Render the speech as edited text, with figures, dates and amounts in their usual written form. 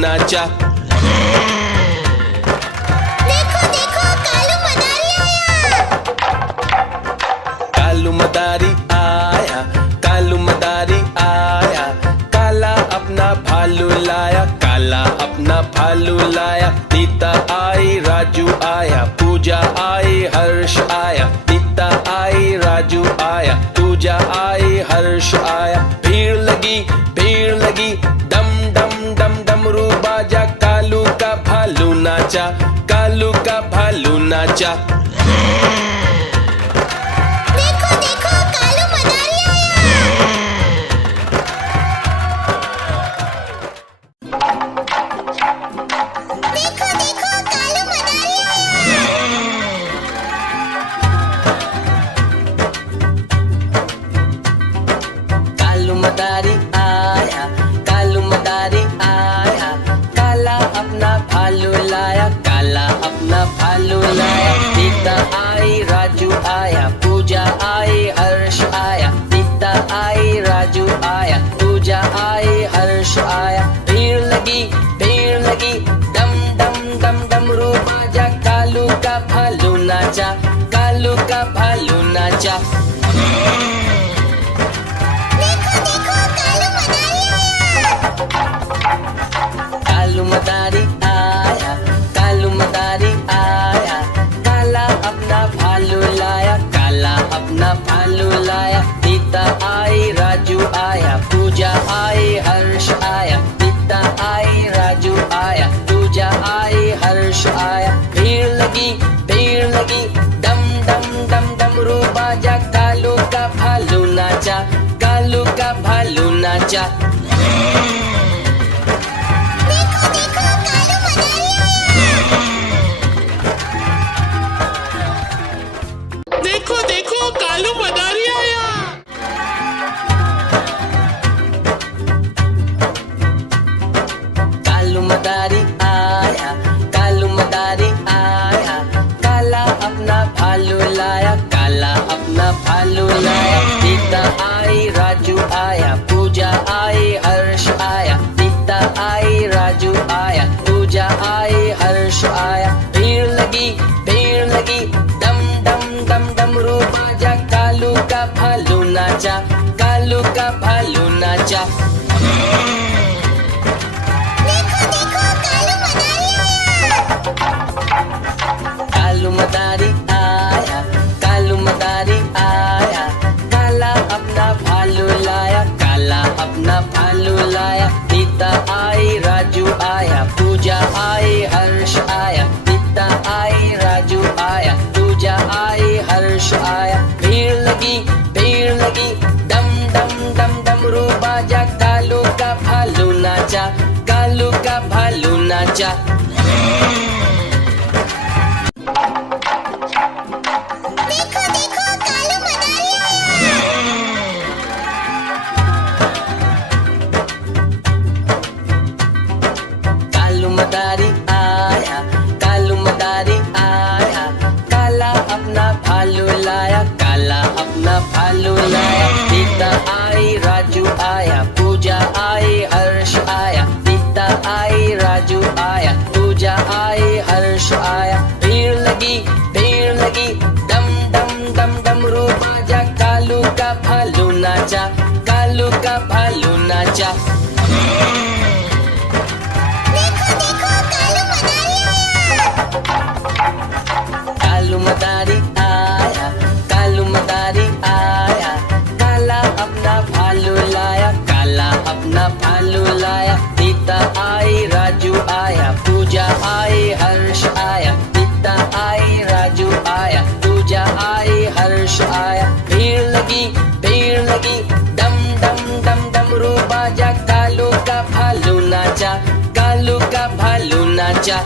नाचा। देखो देखो कालू मदारी आया। कालू मदारी आया, कालू मदारी आया, काला अपना भालू लाया, काला अपना भालू लाया। नीता आई, राजू आया, पूजा आई, हर्ष आया। नीता आई, राजू आया, पूजा आई, हर्ष आया। भीड़ लगी, डम डम डम डमरू बाजा, कालू का भालू नाचा, कालू का भालू नाचा। देखो देखो कालू मदारी आया। देखो देखो कालू मदारी आया। कालू मदारी आया, कालू मदारी आया, काला अपना भालू लाया, काला अपना भालू लाया। नीता आई, राजू आया, पूजा आई, हर्ष आया। नीता आई, राजू आया, पूजा आई, हर्ष आया। भीड़ लगी, डम डम डम डमरू बाजा, कालू का भालू नाचा, कालू का भालू नाचा। देखो देखो कालू मदारी आया। कालू मदारी आया, कालू मदारी आया, काला अपना भालू लाया, काला अपना भालू लाया। नीता आई, राजू आया, पूजा आई, हर्ष आया। नीता आई, राजू आया, पूजा आई, हर्ष आया। भीड़ लगी, डम डम डम डमरू बाजा, कालू का भालू नाचा, कालू का भालू नाचा। देखो देखो कालू मदारी आया। देखो देखो कालू मदारी आया। कालू मदारी आया, कालू मदारी आया, काला अपना भालू लाया, काला अपना भालू लाया। नीता आई, राजू आया, पूजा आई, हर्ष आया। नीता आई, राजू आया, पूजा आई, हर्ष आया। भीड़ लगी, डम डम डम डमरू बाजा, कालू का भालू नाचा, कालू का भालू नाचा। देखो देखो कालू मदारी आया। कालू मदारी आया, कालू मदारी आया, काला अपना भालू लाया, काला अपना भालू लाया। नीता आई, राजू आया, पूजा आई, हर्ष आया। नीता आई, राजू आया, पूजा आई, हर्ष आया। भीड़ लगी, डम डम डम डमरू बाजा, कालू का भालू नाचा, कालू का भालू नाचा। देखो देखो कालू मदारी आया। कालू मदारी आया, कालू मदारी आया, काला अपना भालू लाया, काला अपना भालू लाया। नीता आई, राजू आया, पूजा आई, हर्ष आया। नीता आई, राजू आया, पूजा आई, हर्ष आया। भीड़ लगी, डम डम डम डमरू बाजा, कालू का भालू नाचा, कालू का भालू नाचा। देखो देखो कालू मदारी आया। कालू मदारी आया, कालू मदारी आया, काला अपना भालू लाया, काला अपना भालू लाया। नीता आई, राजू आया, पूजा आई, हर्ष आया। नीता आई, राजू आया, पूजा आई, हर्ष आया। भीड़ लगी, डम डम डम डमरू बाजा, कालू का भालू नाचा, कालू का भालू नाचा।